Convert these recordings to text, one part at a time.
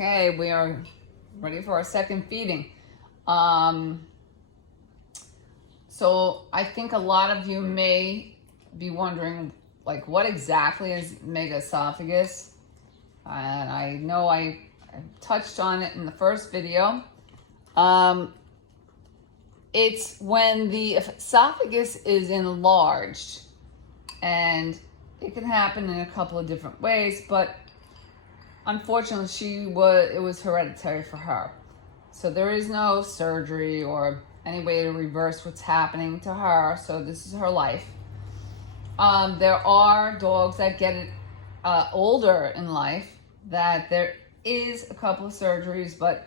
Okay, we are ready for our second feeding. So I think a lot of you may be wondering, like, what exactly is Megaesophagus? And I know I touched on it in the first video. It's when the esophagus is enlarged, and it can happen in a couple of different ways, but unfortunately it was hereditary for her. So there is no surgery or any way to reverse what's happening to her. So this is her life. There are dogs that get it older in life that there is a couple of surgeries, but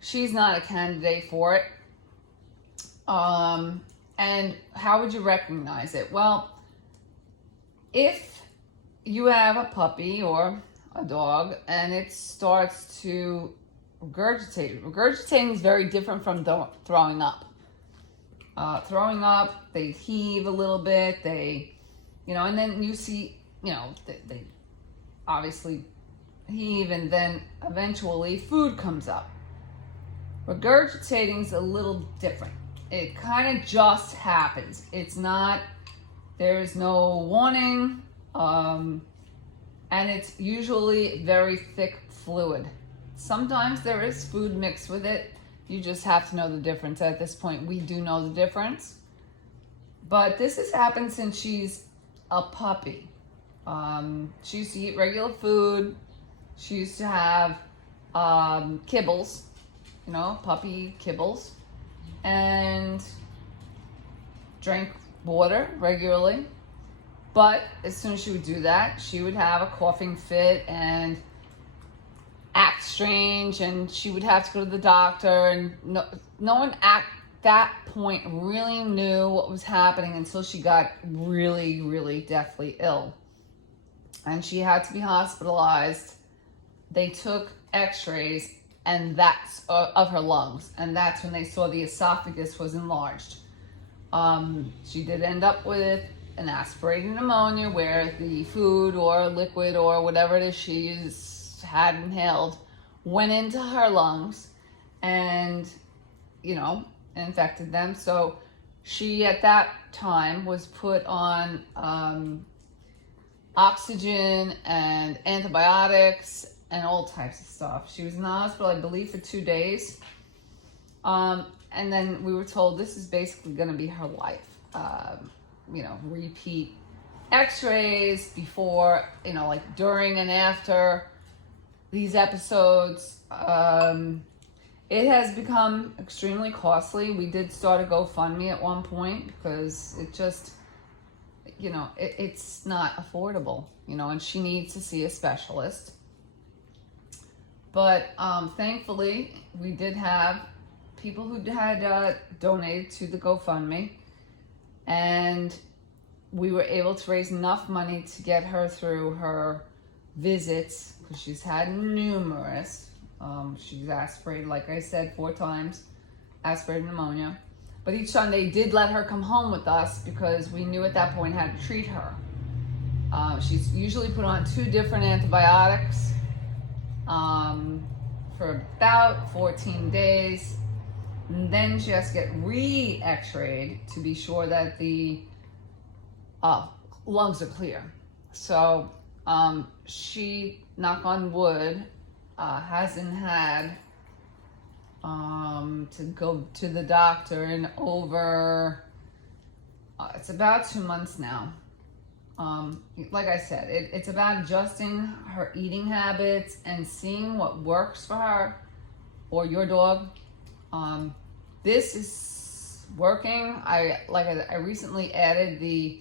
she's not a candidate for it. And how would you recognize it? Well, if you have a puppy or a dog and it starts to regurgitate. Regurgitating is very different from throwing up. Throwing up, they heave a little bit, and then you see, they obviously heave, and then eventually food comes up. Regurgitating is a little different. It kind of just happens. There's no warning, and it's usually very thick fluid. Sometimes there is food mixed with it. You just have to know the difference. At this point, we do know the difference. But this has happened since she's a puppy. She used to eat regular food. She used to have kibbles, puppy kibbles, and drank water regularly. But as soon as she would do that, she would have a coughing fit and act strange, and she would have to go to the doctor, and no one at that point really knew what was happening until she got really, really deathly ill. And she had to be hospitalized. They took x-rays and that's of her lungs, and that's when they saw the esophagus was enlarged. She did end up with an aspirated pneumonia where the food or liquid or whatever it is she had inhaled went into her lungs and, infected them. So she, at that time, was put on oxygen and antibiotics and all types of stuff. She was in the hospital, I believe, for 2 days. And then we were told this is basically going to be her life. Repeat x-rays before, like during and after these episodes. It has become extremely costly. We did start a GoFundMe at one point because it just, it's not affordable, and she needs to see a specialist. But thankfully, we did have people who had donated to the GoFundMe, and we were able to raise enough money to get her through her visits, because she's had numerous. She's aspirated, like I said, 4 times, aspirated pneumonia. But each time they did let her come home with us because we knew at that point how to treat her. She's usually put on 2 different antibiotics for about 14 days. And then she has to get re-x-rayed to be sure that the lungs are clear. So she, knock on wood, hasn't had to go to the doctor in over, it's about 2 months now. Like I said, it's about adjusting her eating habits and seeing what works for her or your dog. This is working. I recently added the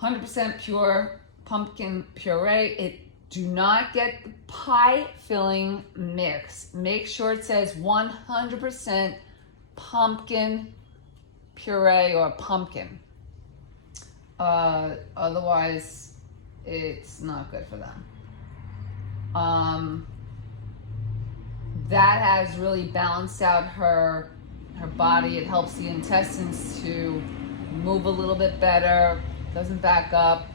100% pure pumpkin puree. Do not get the pie filling mix. Make sure it says 100% pumpkin puree or pumpkin. Otherwise, it's not good for them. That has really balanced out her body. It helps the intestines to move a little bit better, doesn't back up.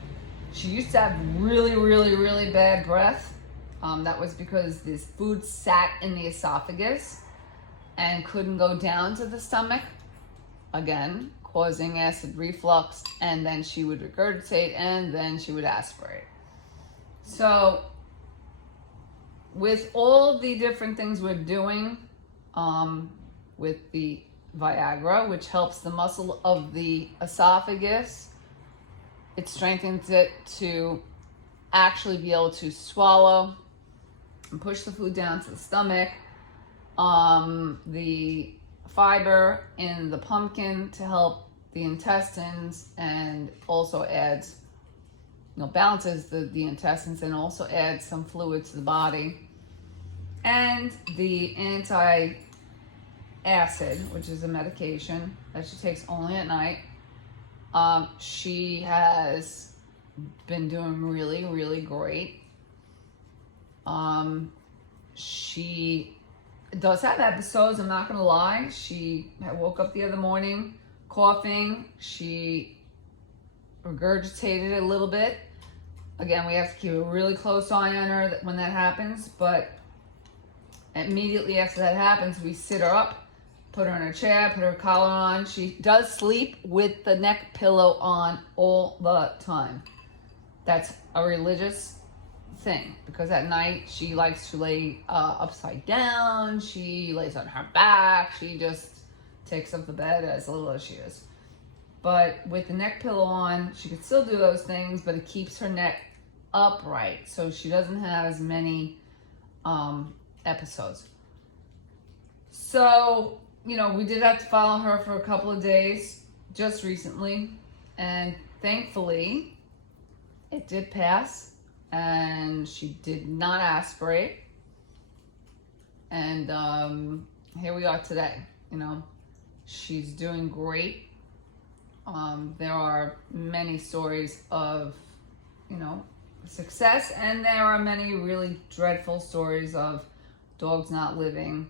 She used to have really, really, really bad breath. That was because this food sat in the esophagus and couldn't go down to the stomach, again, causing acid reflux, and then she would regurgitate, and then she would aspirate. So with all the different things we're doing, with the Viagra, which helps the muscle of the esophagus, it strengthens it to actually be able to swallow and push the food down to the stomach. The fiber in the pumpkin to help the intestines, and also adds, balances the intestines, and also adds some fluid to the body. And the anti-acid, which is a medication that she takes only at night. She has been doing really, really great. She does have episodes, I'm not gonna lie. She woke up the other morning coughing. She regurgitated a little bit. Again, we have to keep a really close eye on her when that happens, but immediately after that happens, we sit her up, put her in her chair, put her collar on. She does sleep with the neck pillow on all the time. That's a religious thing, because at night she likes to lay upside down. She lays on her back. She just takes up the bed as little as she is. But with the neck pillow on, she could still do those things, but it keeps her neck upright, so she doesn't have as many episodes. So, we did have to follow her for a couple of days just recently, and thankfully it did pass, and she did not aspirate. And here we are today. She's doing great. There are many stories of, success, and there are many really dreadful stories of dogs not living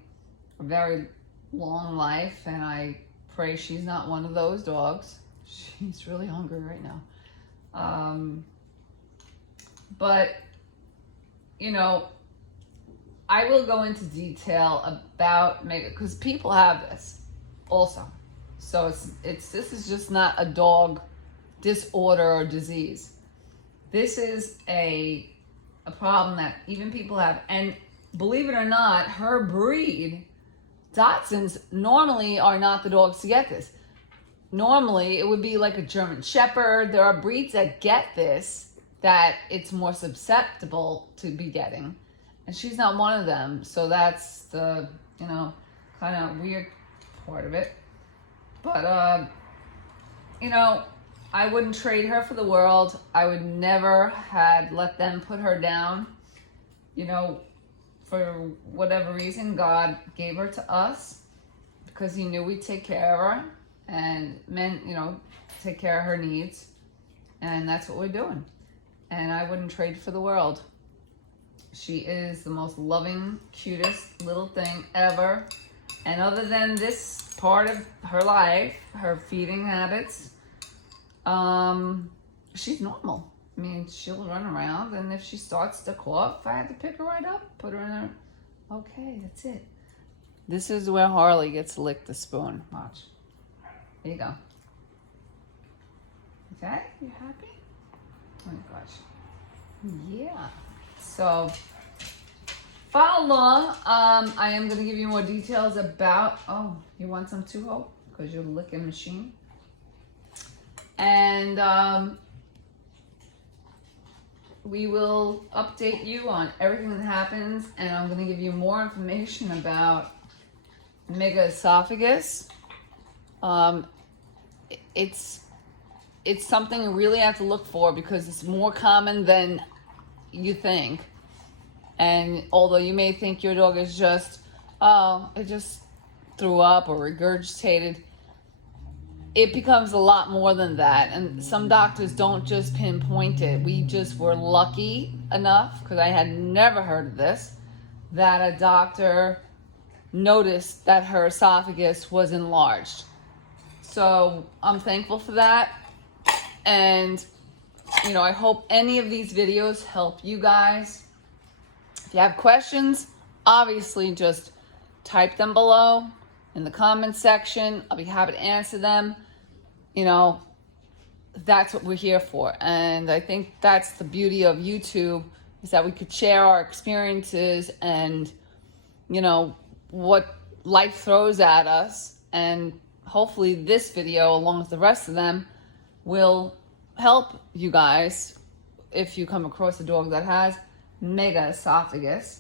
a very long life, and I pray she's not one of those dogs. She's really hungry right now. But, I will go into detail about because people have this also. So this is just not a dog disorder or disease. This is a problem that even people have. And believe it or not, her breed, Dachshunds, normally are not the dogs to get this. Normally, it would be like a German Shepherd. There are breeds that get this, that it's more susceptible to be getting. And she's not one of them. So that's the, kind of weird part of it. But, I wouldn't trade her for the world. I would never let them put her down. For whatever reason, God gave her to us because he knew we'd take care of her and take care of her needs. And that's what we're doing. And I wouldn't trade for the world. She is the most loving, cutest little thing ever. And other than this part of her life, her feeding habits, she's normal. I mean, she'll run around, and if she starts to cough, I have to pick her right up, put her in her. Okay, that's it. This is where Harley gets to lick the spoon. Watch. There you go. Okay, you happy? Oh my gosh. Yeah. So, follow along. I am going to give you more details about. Oh, you want some too, Hope? Because you're a licking machine. And we will update you on everything that happens, and I'm going to give you more information about Megaesophagus. It's something you really have to look for because it's more common than you think. And although you may think your dog is just, it just threw up or regurgitated, it becomes a lot more than that. And some doctors don't just pinpoint it. We just were lucky enough, because I had never heard of this, that a doctor noticed that her esophagus was enlarged. So I'm thankful for that. And, I hope any of these videos help you guys. If you have questions, obviously just type them below in the comments section. I'll be happy to answer them. You know, that's what we're here for. And I think that's the beauty of YouTube, is that we could share our experiences and, you know, what life throws at us. And hopefully this video, along with the rest of them, will help you guys if you come across a dog that has Megaesophagus.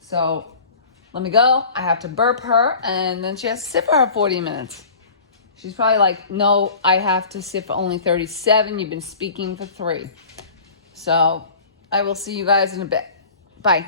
So let me go. I have to burp her, and then she has to sit for her 40 minutes. She's probably like, no, I have to sit for only 37. You've been speaking for 3. So I will see you guys in a bit. Bye.